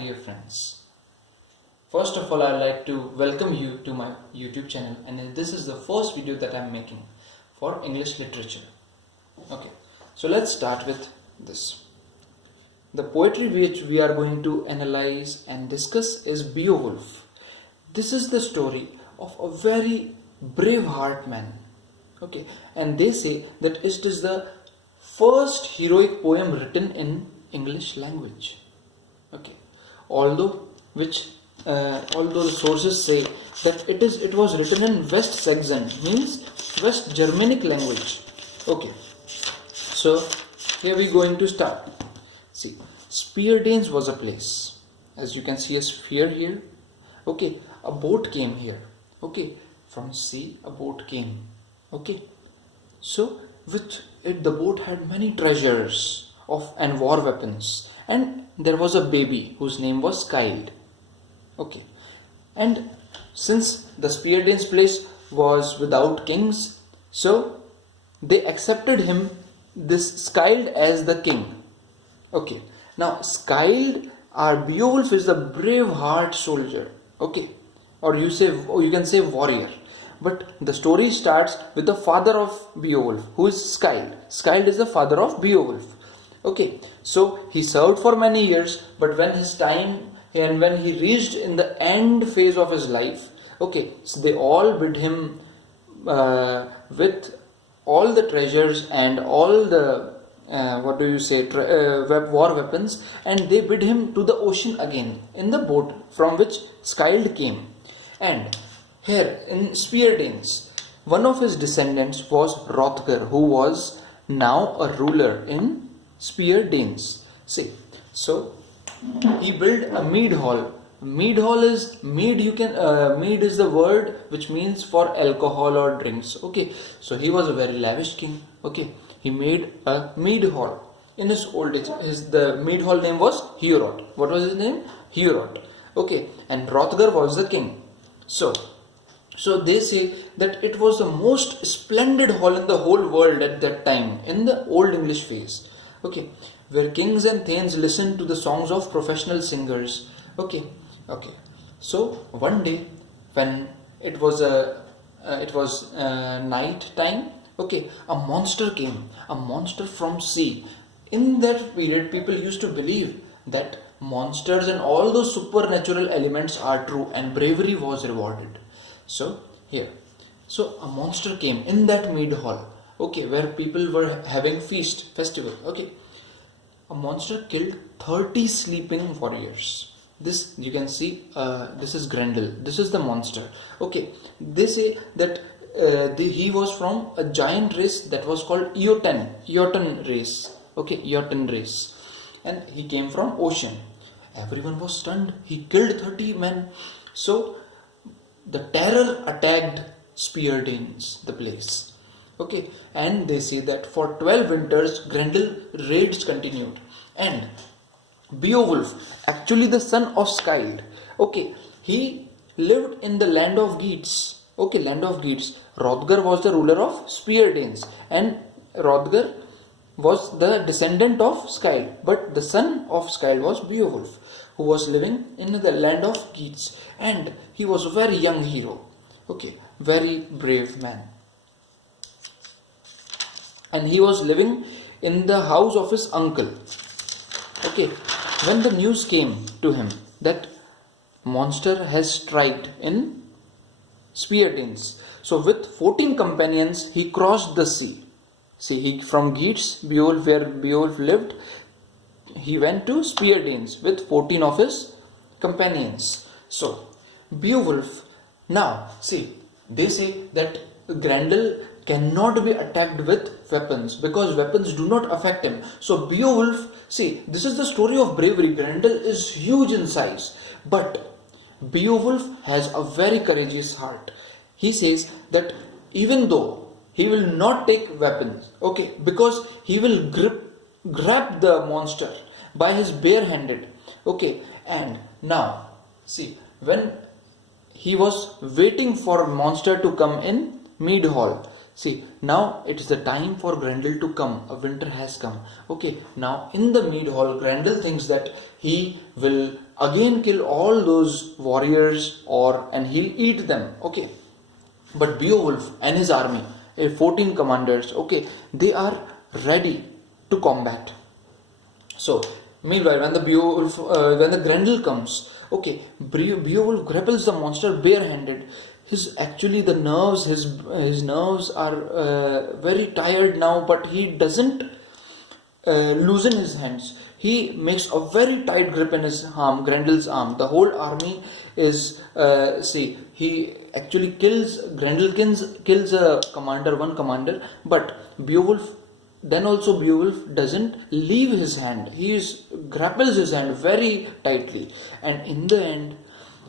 dear friends. First of all, I'd like to welcome you to my YouTube channel, and this is the first video that I'm making for English literature. Okay, so let's start with this. The poetry which we are going to analyze and discuss is Beowulf. This is the story of a very brave heart man. Okay, and they say that it is the first heroic poem written in English language. Okay, although the sources say that it was written in West Saxon, means West Germanic language. Okay, so here we going to start. See, Speardanes was a place. As you can see a sphere here. Okay, a boat came here. Okay, from sea a boat came. Okay, so with it the boat had many treasures and war weapons, and there was a baby whose name was Scyld. Okay, and since the Speardanes place was without kings, so they accepted him, this Scyld, as the king. Okay, now Scyld or Beowulf is the brave heart soldier. Okay, or you can say warrior. But the story starts with the father of Beowulf, who is Scyld. Scyld is the father of Beowulf. Okay, so he served for many years, but when his time and when he reached in the end phase of his life, okay, so they all bid him with all the treasures and all the war weapons, and they bid him to the ocean again in the boat from which Scyld came. And here in Speardanes, one of his descendants was Hrothgar, who was now a ruler in Speardanes. See, so he built a mead hall. Mead is the word which means for alcohol or drinks. Okay, so he was a very lavish king. Okay, he made a mead hall in his old age. The mead hall name was Heorot. What was his name? Heorot. Okay, and Hrothgar was the king. So they say that it was the most splendid hall in the whole world at that time, in the Old English phase. Okay, where kings and thanes listened to the songs of professional singers. Okay. So one day, when it was night time. Okay, a monster came, a monster from sea. In that period, people used to believe that monsters and all those supernatural elements are true, and bravery was rewarded. So a monster came in that mead hall. Okay, where people were having festival. Okay, a monster killed 30 sleeping warriors. This you can see. This is Grendel. This is the monster. Okay, they say that he was from a giant race that was called Eoten race. Okay, Eoten race, and he came from ocean. Everyone was stunned. He killed 30 men. So the terror attacked Speardanes, the place. Okay, and they say that for 12 winters Grendel raids continued, and Beowulf, actually the son of Scyld, okay, he lived in the land of Geats. Okay, land of Geats. Hrothgar was the ruler of Speardanes, and Hrothgar was the descendant of Scyld, but the son of Scyld was Beowulf, who was living in the land of Geats, and he was a very young hero. Okay, very brave man, and he was living in the house of his uncle. Okay, when the news came to him that monster has striked in Speardanes, so with 14 companions he crossed the sea. See, he from Geats, where Beowulf lived, he went to Speardanes with 14 of his companions. So Beowulf, now see, they say that Grendel cannot be attacked with weapons because weapons do not affect him. So Beowulf, see, this is the story of bravery. Grendel is huge in size, but Beowulf has a very courageous heart. He says that even though he will not take weapons, okay, because he will grab the monster by his bare handed. Okay, and now see, when he was waiting for monster to come in mead hall, see, now it is the time for Grendel to come. A winter has come. Okay, now in the mead hall, Grendel thinks that he will again kill all those warriors and he'll eat them. Okay, but Beowulf and his army, 14 commanders, okay, they are ready to combat. So, meanwhile, when the Grendel comes, okay, Beowulf grapples the monster barehanded. His nerves are very tired now, but he doesn't loosen his hands. He makes a very tight grip in his arm, Grendel's arm. The whole army is he actually Grendel kills one commander, but Beowulf doesn't leave his hand. Grapples his hand very tightly, and in the end,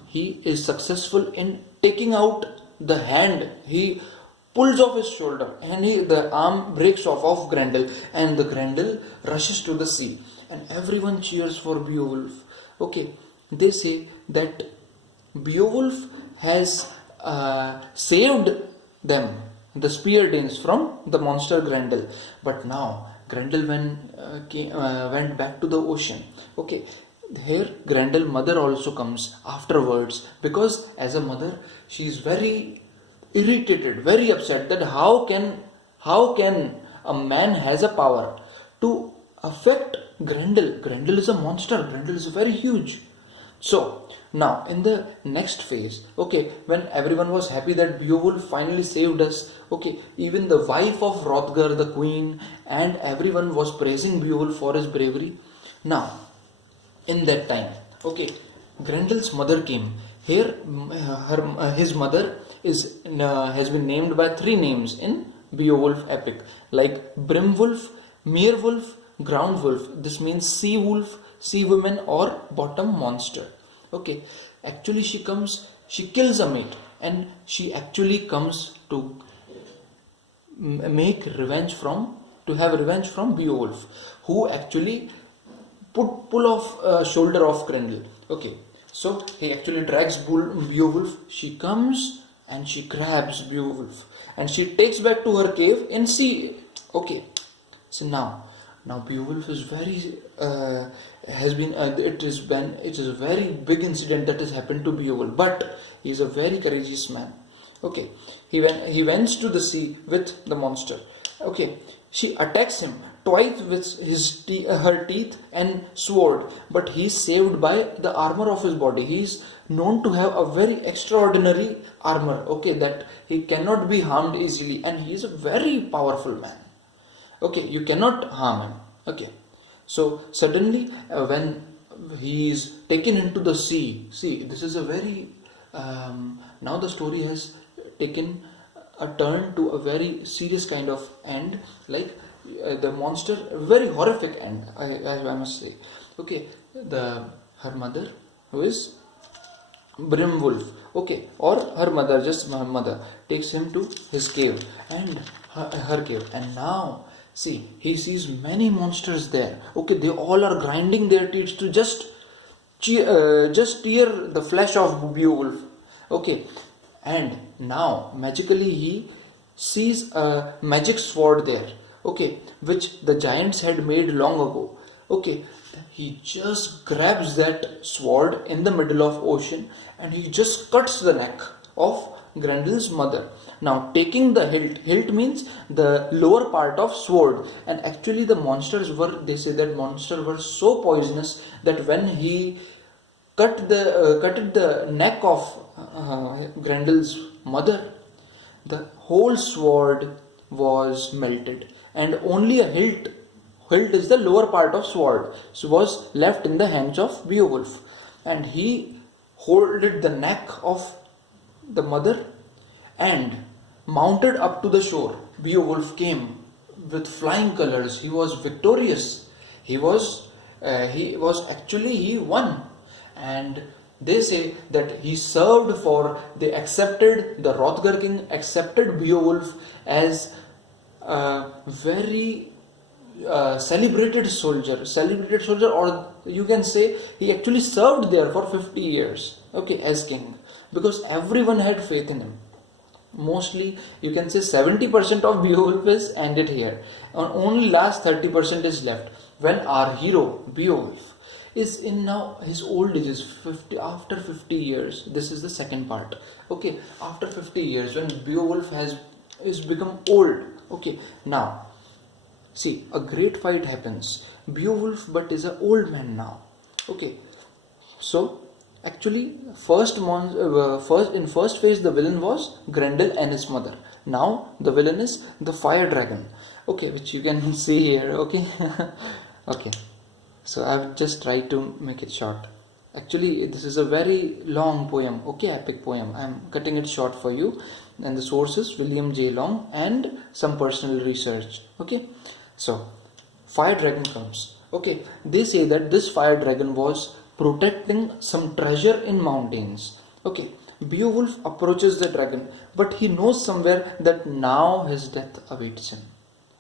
he is successful in taking out the hand. He pulls off his shoulder, and the arm breaks off of Grendel, and the Grendel rushes to the sea, and everyone cheers for Beowulf. Okay, they say that Beowulf has saved them, the Spear Danes, from the monster Grendel. But now Grendel went back to the ocean. Okay, here Grendel mother also comes afterwards, because as a mother she is very irritated, very upset that how can a man has a power to affect Grendel. Grendel is a monster. Grendel is very huge. So now in the next phase, okay, when everyone was happy that Beowulf finally saved us, okay, even the wife of Hrothgar, the queen, and everyone was praising Beowulf for his bravery. Now in that time, okay, Grendel's mother came. Here his mother has been named by 3 names in Beowulf epic, like Brimwolf, Merewolf, Groundwolf. This means sea wolf, sea woman, or bottom monster. Okay, actually she kills a mate, and she actually comes to have revenge from Beowulf, who actually pull off shoulder of Grendel. Okay, so he actually drags Beowulf. She comes and she grabs Beowulf, and she takes back to her cave and see. Okay, so now Beowulf is very it is a very big incident that has happened to Beowulf, but he is a very courageous man. Okay, he went to the sea with the monster. Okay, she attacks him twice with her teeth and sword, but he is saved by the armor of his body. He is known to have a very extraordinary armor. Okay, that he cannot be harmed easily, and he is a very powerful man. Okay, you cannot harm him. Okay, so suddenly when he is taken into the sea, see, this is a very now the story has taken a turn to a very serious kind of end, like the monster, very horrific end, I must say. Okay, her mother, who is Brimwolf, okay, or her mother, just her mother, takes him to his cave and her cave, and now see, he sees many monsters there. Okay, they all are grinding their teeth to just tear the flesh of Beowulf. Okay, and now magically he sees a magic sword there. Okay, which the giants had made long ago. Okay, he just grabs that sword in the middle of ocean, and he just cuts the neck of Grendel's mother. Now taking the hilt means the lower part of sword, and actually they say that monsters were so poisonous that when he cutted the neck of Grendel's mother, the whole sword was melted, and only a hilt is the lower part of sword, so was left in the hands of Beowulf, and he holded the neck of the mother and mounted up to the shore. Beowulf came with flying colors. He was victorious. He won, and they say that the Hrothgar king accepted Beowulf as a very celebrated soldier, or you can say he actually served there for 50 years, okay, as king, because everyone had faith in him. Mostly you can say 70% of Beowulf is ended here, and only last 30% is left when our hero Beowulf is in now his old ages, 50, after 50 years. This is the second part. Okay, after 50 years, when Beowulf is become old. Okay, now see, a great fight happens. Beowulf but is an old man now. Okay, so actually first phase the villain was Grendel and his mother. Now the villain is the fire dragon. Okay, which you can see here. Okay. Okay, so I've just tried to make it short. Actually, this is a very long poem. Okay, epic poem. I'm cutting it short for you. And the source is William J. Long and some personal research. Okay, so fire dragon comes. Okay, they say that this fire dragon was protecting some treasure in mountains. Okay, Beowulf approaches the dragon, but he knows somewhere that now his death awaits him.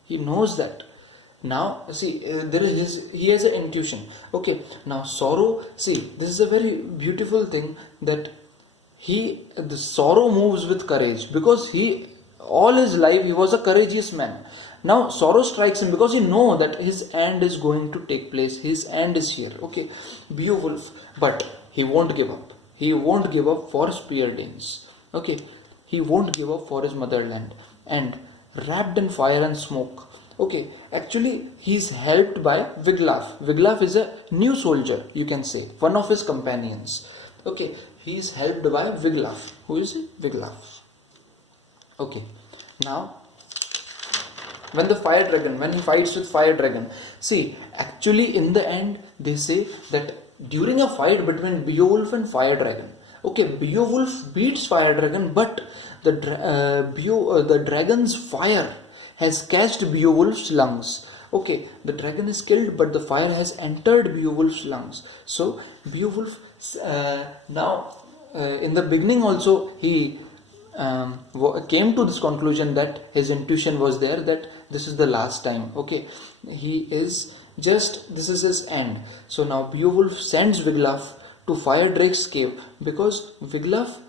He knows that. Now, see, he has an intuition. Okay, now sorrow, see, this is a very beautiful thing that the sorrow moves with courage, because all his life he was a courageous man. Now sorrow strikes him because he knows that his end is going to take place. His end is here. Okay, Beowulf, but he won't give up. He won't give up for Speardanes. Okay, he won't give up for his motherland. And wrapped in fire and smoke. Okay, actually he's helped by Wiglaf. Wiglaf is a new soldier, you can say, one of his companions. Okay, he is helped by Wiglaf. Who is it? Wiglaf. Okay, now when he fights with fire dragon, see, actually in the end they say that during a fight between Beowulf and fire dragon, okay, Beowulf beats fire dragon, but the dragon's fire has catched Beowulf's lungs. Okay, the dragon is killed, but the fire has entered Beowulf's lungs. So Beowulf in the beginning also he came to this conclusion that his intuition was there, that this is the last time. Okay, this is his end. So now Beowulf sends Wiglaf to Fire Drake's cave, because Wiglaf,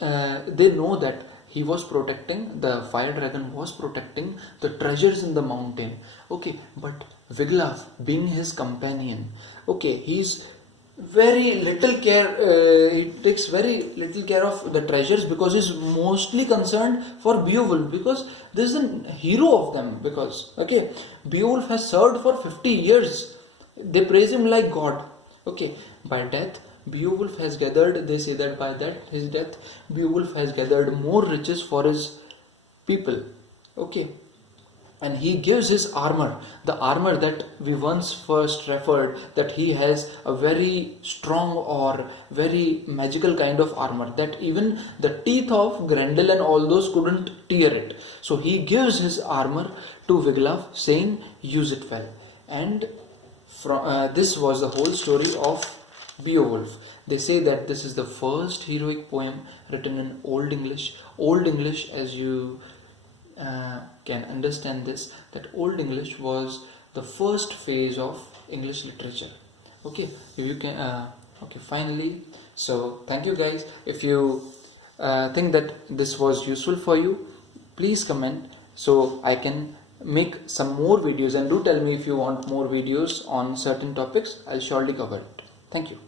they know that the fire dragon was protecting the treasures in the mountain. Okay, but Wiglaf, being his companion, okay, he's very little care, he takes very little care of the treasures, because he's mostly concerned for Beowulf, because this is a hero of them. Because okay, Beowulf has served for 50 years, they praise him like God. Okay, by death Beowulf has gathered, they say that by his death Beowulf has gathered more riches for his people. Okay, and he gives his armor, the armor that we once first referred, that he has a very strong or very magical kind of armor, that even the teeth of Grendel and all those couldn't tear it. So he gives his armor to Wiglaf, saying, use it well. And this was the whole story of Beowulf. They say that this is the first heroic poem written in Old English. Old English, as you can understand this, that Old English was the first phase of English literature. Okay, you can okay, finally, so thank you guys. If you think that this was useful for you, please comment so I can make some more videos, and do tell me if you want more videos on certain topics. I'll surely cover it. Thank you.